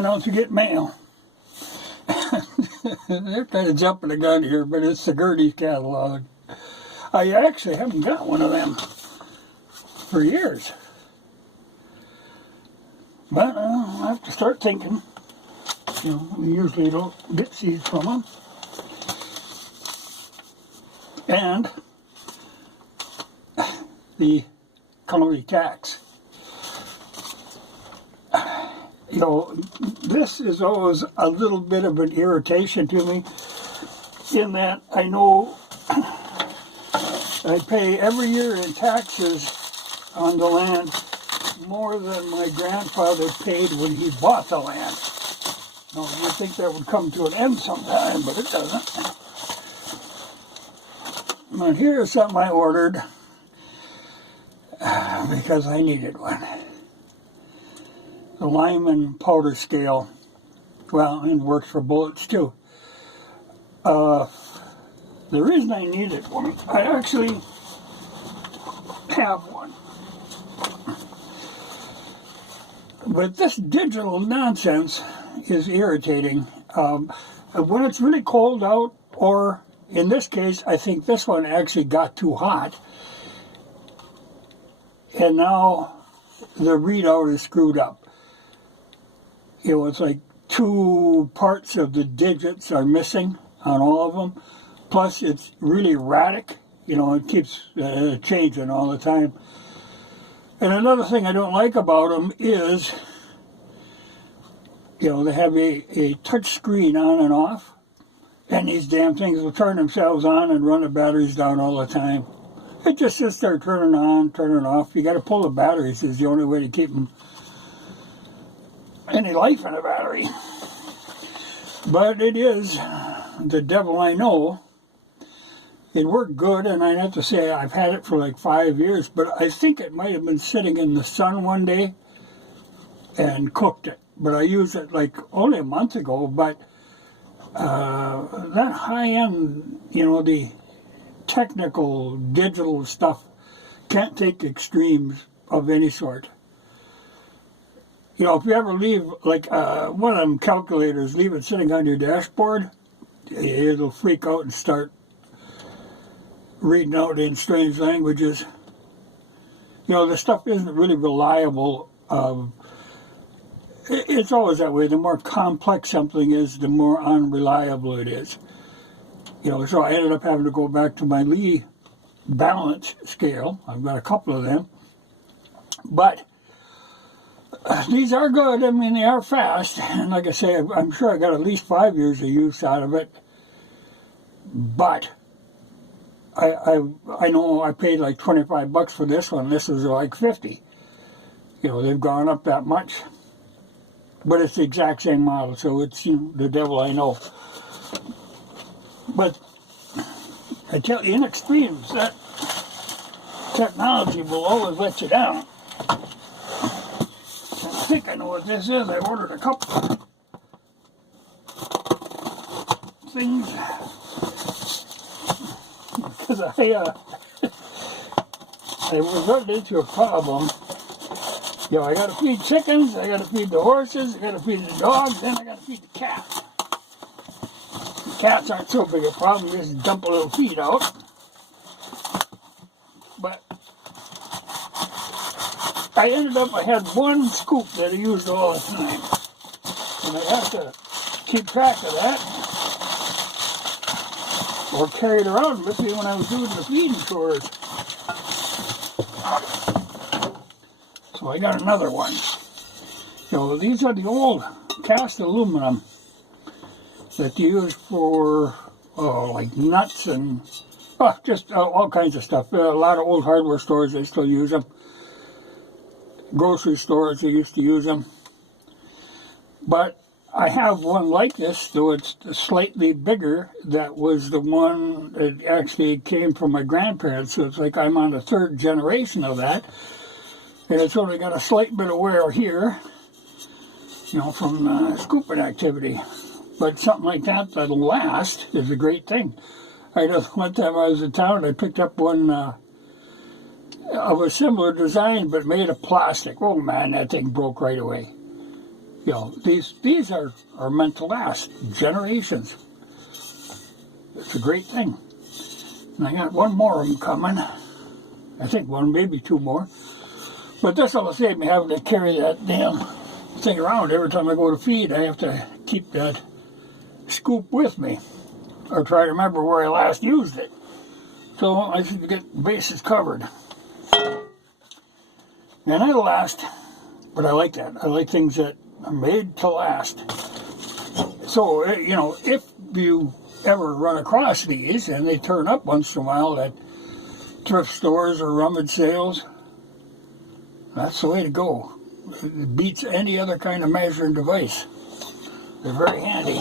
went out to get mail. They're kind of jumping the gun here, but it's the Gertie's catalog. I actually haven't got one of them for years. But I have to start thinking. You know, we usually don't get seeds from them. And the calorie tax. You know, this is always a little bit of an irritation to me in that I know I pay every year in taxes on the land more than my grandfather paid when he bought the land. Now, you'd think that would come to an end sometime, but it doesn't. And here is something I ordered because I needed one. The Lyman powder scale. Well, and works for bullets too. The reason I needed one, I actually have one. But this digital nonsense is irritating. When it's really cold out, or in this case, I think this one actually got too hot. And now the readout is screwed up. You know, it's like 2 parts of the digits are missing on all of them. Plus, it's really erratic. You know, it keeps changing all the time. And another thing I don't like about them is, you know, they have a touch screen on and off. And these damn things will turn themselves on and run the batteries down all the time. It just sits there turning on, turning off. You got to pull the batteries is the only way to keep them any life in a battery. But it is the devil I know. It worked good, and I'd have to say I've had it for like 5 years, but I think it might have been sitting in the sun one day and cooked it. But I used it like only a month ago, but that high-end, you know, the technical digital stuff can't take extremes of any sort. You know, if you ever leave, like one of them calculators, leave it sitting on your dashboard, it'll freak out and start reading out in strange languages. You know, the stuff isn't really reliable. It's always that way. The more complex something is, the more unreliable it is. You know, so I ended up having to go back to my Lee balance scale. I've got a couple of them. But these are good. I mean, they are fast. And like I say, I'm sure I got at least 5 years of use out of it. But I know I paid like $25 for this one. This was like $50. You know, they've gone up that much. But it's the exact same model, so it's, you know, the devil I know. But I tell you, in extremes, that technology will always let you down. And I think I know what this is. I ordered a couple things because I was running into a problem. You know, I got to feed chickens, I got to feed the horses, I got to feed the dogs, then I got to feed the cats. The cats aren't so big a problem, you just dump a little feed out. But I had one scoop that I used all the time. And I have to keep track of that. Or carry it around with me when I was doing the feeding chores. So I got another one. You know, these are the old cast aluminum that you use for, like nuts and just all kinds of stuff. A lot of old hardware stores, they still use them. Grocery stores, they used to use them. But I have one like this, though it's slightly bigger. That was the one that actually came from my grandparents. So it's like I'm on the 3rd generation of that. And it's only got a slight bit of wear here, you know, from scooping activity. But something like that that'll last is a great thing. I know one time I was in town, I picked up one of a similar design, but made of plastic. Oh man, that thing broke right away. You know, these are meant to last generations. It's a great thing. And I got one more of them coming. I think one, maybe two more. But this will save me having to carry that damn thing around every time I go to feed. I have to keep that scoop with me, or try to remember where I last used it. So I should get bases covered. And it'll last, but I like that. I like things that are made to last. So, you know, if you ever run across these, and they turn up once in a while at thrift stores or rummage sales, that's the way to go. It beats any other kind of measuring device. They're very handy.